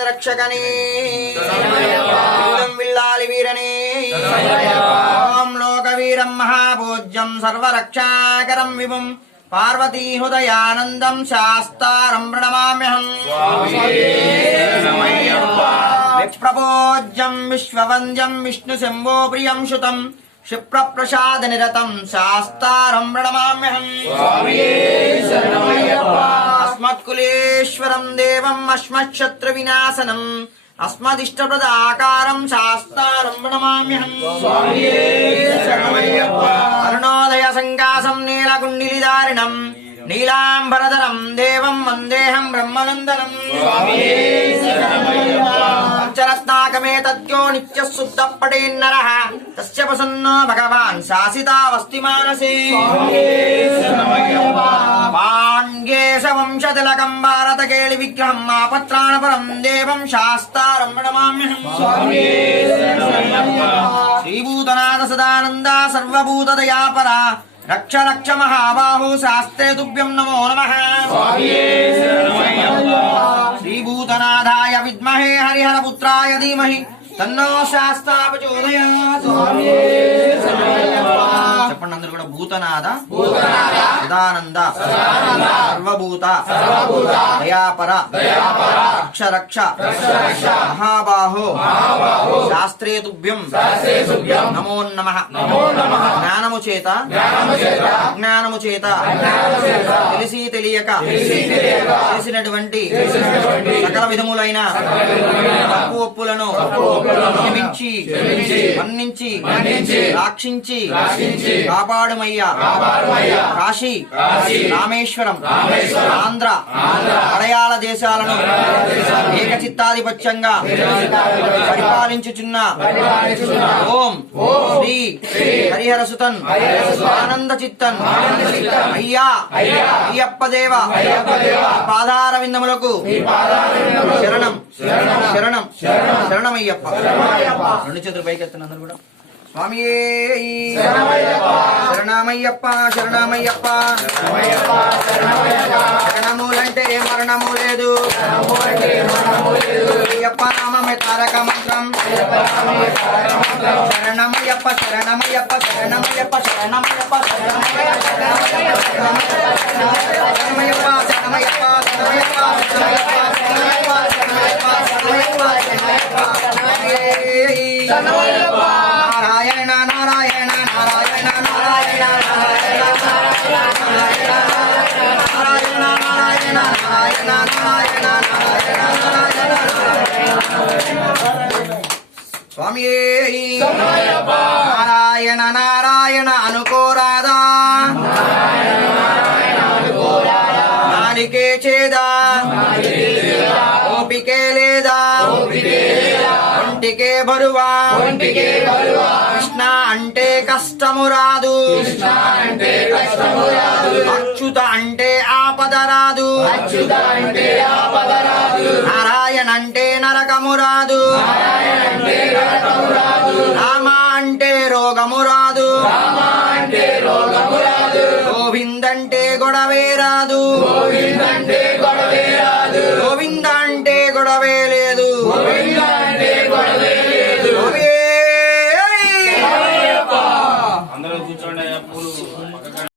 రక్షకనే విల్లాలి వీరనే ఓం లోకవీరం మహాభోజ్యం సర్వరక్షాకరం విభుం పార్వతీ హృదయానందం శాస్తారం ప్రణమామ్యహం విప్రభోజ్యం విశ్వవంద్యం విష్ణు శంభో ప్రియం శుతం క్షిప్రప్రసాద నిరతం శాస్తారం ప్రణమామ్యహం అస్మత్కులేశ్వరం దేవం అస్మత్శత్రు వినాశనం అస్మదిష్టప్రదాకారం శాస్తారం ప్రణమామ్యహం అరుణోదయ సంకాసం నీలకుండిలిదారిణం నీలాంబరధరం దేవం వందేహం బ్రహ్మనందనం పంచరత్నాకమే తద్యో నిత్య శుద్ధ పటేన్నరః తస్య ప్రసన్నో భగవాన్ శాసితావస్తి మానసే పాంగేశ వంశతిలకం భారత కేళి విగ్రహం ఆపత్రాణపరం దేవం శాస్తారం ప్రణమామ్యహం శ్రీభూతనాథ సదానంద సర్వభూతదయాపరా రక్ష రక్ష మహాబాహు శాస్త్రే తుభ్యం నమో నమః శ్రీభూతనాథాయ విద్మహే హరిహరపుత్రాయ ధీమహి తన్నో శాస్తా ప్రచోదయాత్. చెప్పండి అందరూ కూడా. భూతనాథ సదానంద సర్వభూత దయాపర రక్ష రక్ష మహాబాహో శాస్త్రే తుభ్యం నమో నమః. జ్ఞానము చేత అజ్ఞానము చేత తెలిసి తెలియక చేసినటువంటి సకల విధములైన తప్పు ఒప్పులను క్షమించి మన్నించి రాక్షించి కాపాడుమయ్యా. కాశీ రామేశ్వరం ఆంధ్ర పడయాల దేశాలను ఏకచిత్తాధిపత్యంగా పరిపాలించుచున్న ఓం శ్రీ హరిహరసుతన్ ఆనంద చిత్తన్ అయ్యా అయ్యప్ప దేవ పాదార విందములకు శరణం శరణం శరణమయ్యప్ప. రెండు చేతులు పైకెత్తునందరూ కూడా. స్వామియే శరణమయ్యప్ప శరణమయ్యప్ప. శరణములంటే మరణము లేదు. అయ్యప్ప నామమే తారక మంత్రం. శరణమయ్యప్ప శరణమయ్యప్ప శరణమయ్యప్ప శరణమయ్యప్ప శరణమయ్యప్ప శరణమయ్యప్ప శరణమయ్యప్ప నారాయణ నారాయణ నారాయణ నారాయణ నారాయణ నారాయణ నారాయణ నారాయణ స్వామియే నారాయణ నారాయణ అనుకోరాదా నాలికే చేదా ఓపికే లేదా ఒంటికే బరువా కృష్ణ అంటే కష్టము రాదు. అచ్యుత అంటే ఆపద రాదు. నారాయణ అంటే నరకము రాదు. రామ అంటే రోగము రాదు. గోవిందంటే గొడవే రాదు. గోవింద